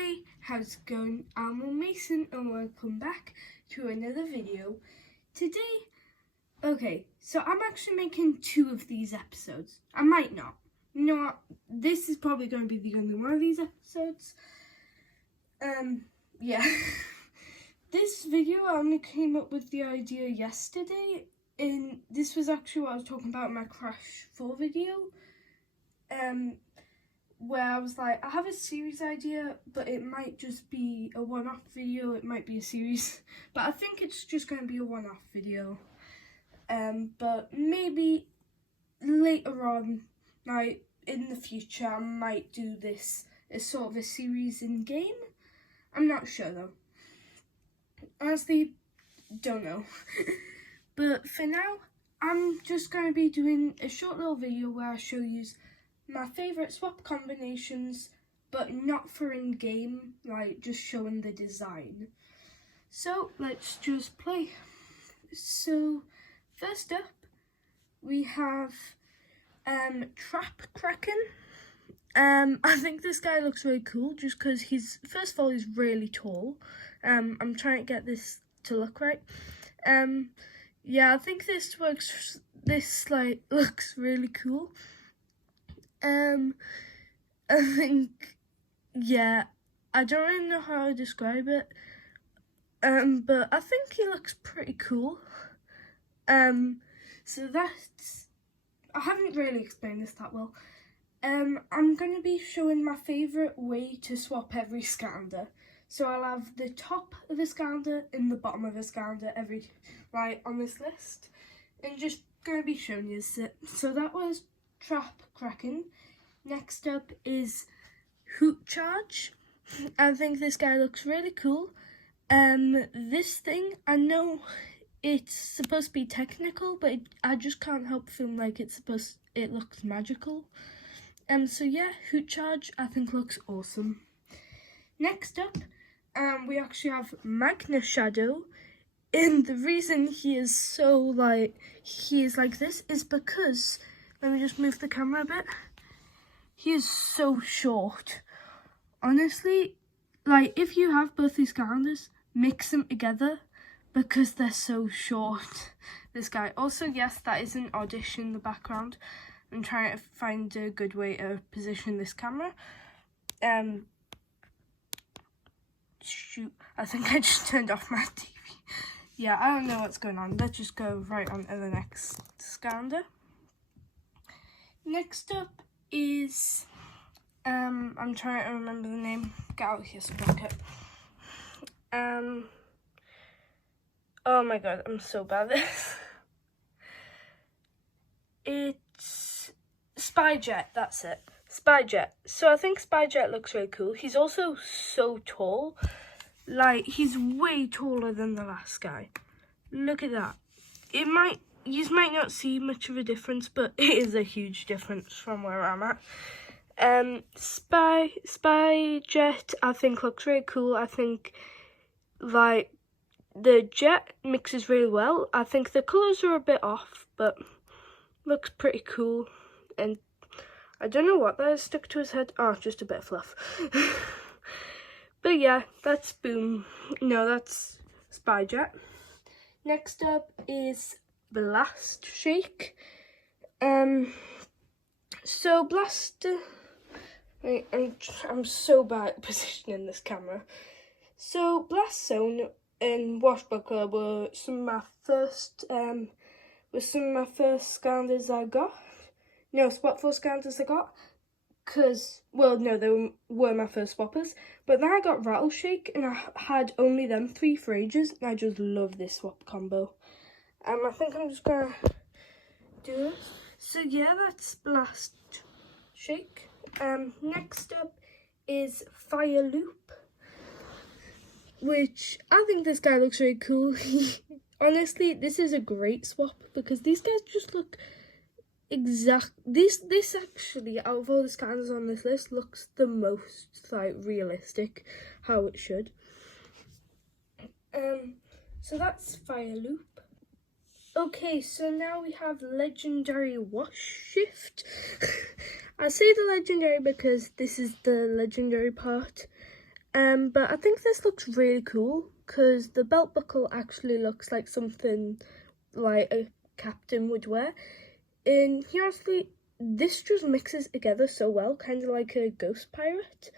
Hi, how's it going? I'm Mason and welcome back to another video. Today, so I'm actually making 2 of these episodes. I might not. You know what? This is probably going to be the only one of these episodes. Yeah. This video, I only came up with the idea yesterday, and this was actually what I was talking about in my Crash 4 video. Where I was like, I have a series idea, but it might just be a one-off video, it might be a series, but I think it's just going to be a one-off video. But maybe later on, like in the future, I might do this as sort of a series in game. I'm not sure though. Honestly, don't know. But for now, I'm just going to be doing a short little video where I show you my favourite swap combinations, but not for in-game, like just showing the design. So let's just play. So first up, we have Trap Kraken. I think this guy looks really cool just because first of all, he's really tall. I'm trying to get this to look right. Yeah, I think this looks really cool. I think, yeah, I don't really know how to describe it, but I think he looks pretty cool. So I haven't really explained this that well. I'm going to be showing my favourite way to swap every Scander. So I'll have the top of a Scander and the bottom of a Scander on this list, and just going to be showing you it. So that was Trap Kraken. Next up is Hoot Charge. I think this guy looks really cool. This thing, I know it's supposed to be technical, but I just can't help feeling like it looks magical. So yeah, Hoot Charge I think looks awesome. Next up, we actually have Magna Shadow. And the reason he is like this is because, let me just move the camera a bit. He is so short. Honestly, like if you have both these calendars, mix them together because they're so short. This guy. Also, yes, that is an audition in the background. I'm trying to find a good way to position this camera. Shoot, I think I just turned off my TV. Yeah, I don't know what's going on. Let's just go right on to the next Scander. Next up is, I'm trying to remember the name. Get out of here, Sprocket. Oh my god, I'm so bad at this. It's Spyjet, that's it. Spyjet. So I think Spyjet looks really cool. He's also so tall. Like, he's way taller than the last guy. Look at that. You might not see much of a difference, but it is a huge difference from where I'm at. Spyjet I think looks really cool. I think like the jet mixes really well. I think the colours are a bit off, but looks pretty cool. And I don't know what that is stuck to his head. Oh, just a bit of fluff. But yeah, that's Boom. No, that's Spyjet. Next up is Blast Shake. So Blast. Wait, I'm so bad at positioning this camera. So Blast Zone and Washbuckler were some of my first Scanders I got. No, Swap 4 Scanders I got. They were my first swappers. But then I got Rattleshake, and I had only them 3 for ages, and I just love this swap combo. I think I'm just gonna do this. So yeah, that's Blast Shake. Next up is Fire Loop, which I think this guy looks really cool. Honestly, this is a great swap because these guys just look this actually, out of all the scanners on this list, looks the most realistic, how it should. So that's Fire Loop. Okay, so now we have Legendary Wash Shift. I say the legendary because this is the legendary part. But I think this looks really cool because the belt buckle actually looks like something like a captain would wear. And honestly, this just mixes together so well, kind of like a ghost pirate.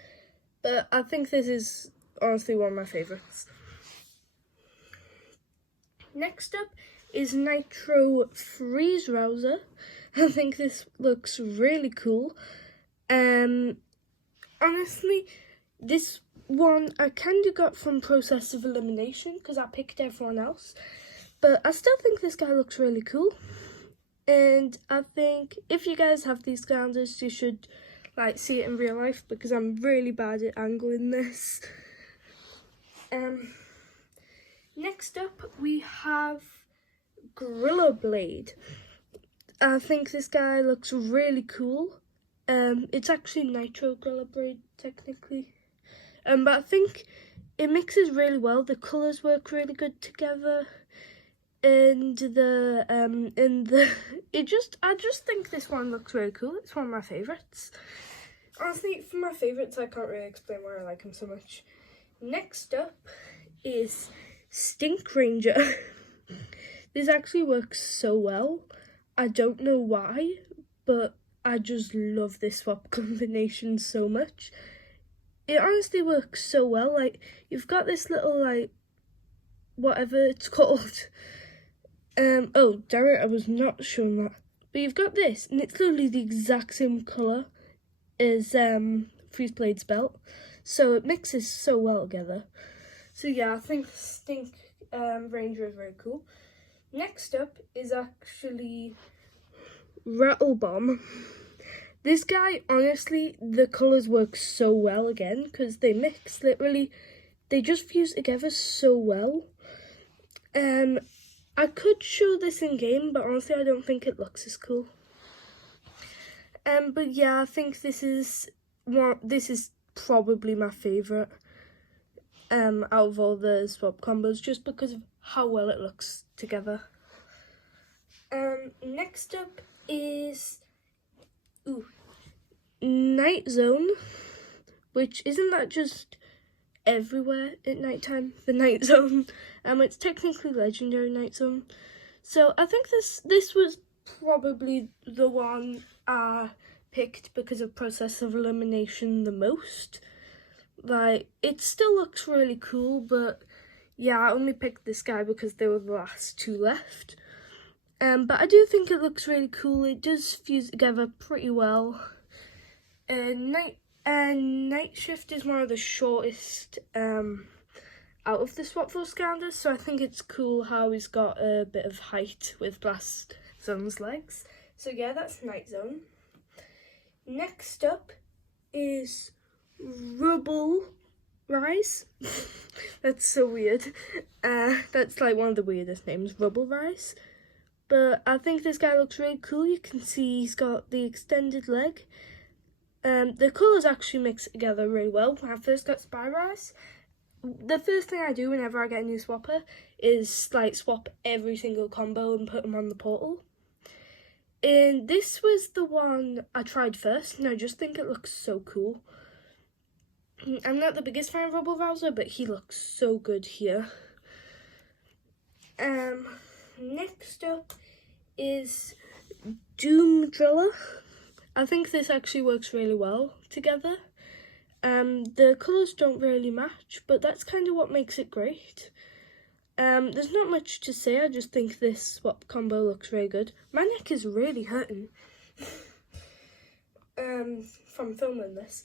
But I think this is honestly one of my favourites. Next up is Nitro Freeze Rouser. I think this looks really cool. Honestly, this one I kind of got from Process of Elimination because I picked everyone else. But I still think this guy looks really cool. And I think if you guys have these calendars, you should like see it in real life because I'm really bad at angling this. Next up we have Gorilla Blade. I think this guy looks really cool. It's actually Nitro Gorilla Blade technically. But I think it mixes really well. The colours work really good together. And I just think this one looks really cool. It's one of my favourites. Honestly, for my favourites, I can't really explain why I like them so much. Next up is Stink Ranger. This actually works so well. I don't know why, but I just love this swap combination so much. It honestly works so well. Like, you've got this little, like, whatever it's called. Oh, damn it, I was not showing that. But you've got this, and it's literally the exact same colour as Freeze Blade's belt. So it mixes so well together. So yeah, I think Stink Ranger is very cool. Next up is actually Rattle Bomb. This guy, honestly, the colours work so well again because they mix, literally, they just fuse together so well. I could show this in game, but honestly, I don't think it looks as cool. But yeah, I think this is probably my favourite out of all the swap combos, just because of how well it looks together. Next up is Night Zone, which isn't that just everywhere at night time, the Night Zone. It's technically Legendary Night Zone. So I think this was probably the one I picked because of Process of Elimination the most. Like, it still looks really cool, but yeah, I only picked this guy because they were the last two left. But I do think it looks really cool. It does fuse together pretty well. Night Shift is one of the shortest out of the Swapful calendars, so I think it's cool how he's got a bit of height with Blast Zone's legs. So yeah, that's Night Zone. Next up is Rubble Rise. That's so weird. That's like one of the weirdest names, Rubble Rise. But I think this guy looks really cool. You can see he's got the extended leg. The colours actually mix together really well. When I first got Spy Rise, the first thing I do whenever I get a new swapper is like swap every single combo and put them on the portal. And this was the one I tried first, and I just think it looks so cool. I'm not the biggest fan of Rubble Rouser, but he looks so good here. Next up is Doom Driller. I think this actually works really well together. The colours don't really match, but that's kind of what makes it great. There's not much to say, I just think this swap combo looks really good. My neck is really hurting from filming this.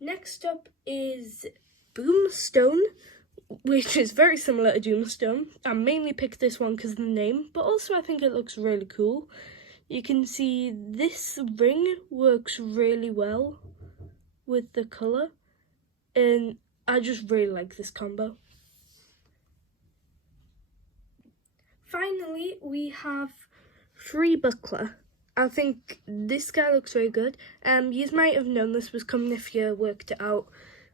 Next up is Boomstone, which is very similar to Doomstone. I mainly picked this one because of the name, but also I think it looks really cool. You can see this ring works really well with the colour, and I just really like this combo. Finally, we have Free Buckler. I think this guy looks very good. You might have known this was coming if you worked it out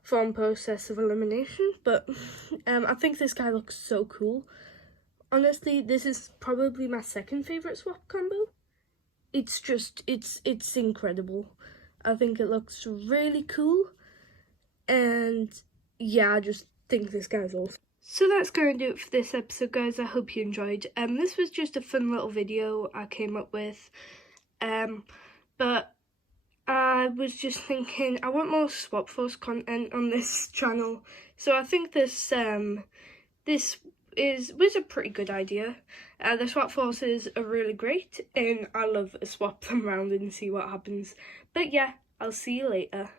from Process of Elimination, but I think this guy looks so cool. Honestly, this is probably my second favourite swap combo. It's just, it's incredible. I think it looks really cool, and yeah, I just think this guy's awesome. So that's going to do it for this episode, guys. I hope you enjoyed. This was just a fun little video I came up with. But I was just thinking I want more Swap Force content on this channel. So I think this was a pretty good idea. The Swap Forces are really great, and I love to swap them around and see what happens. But yeah, I'll see you later.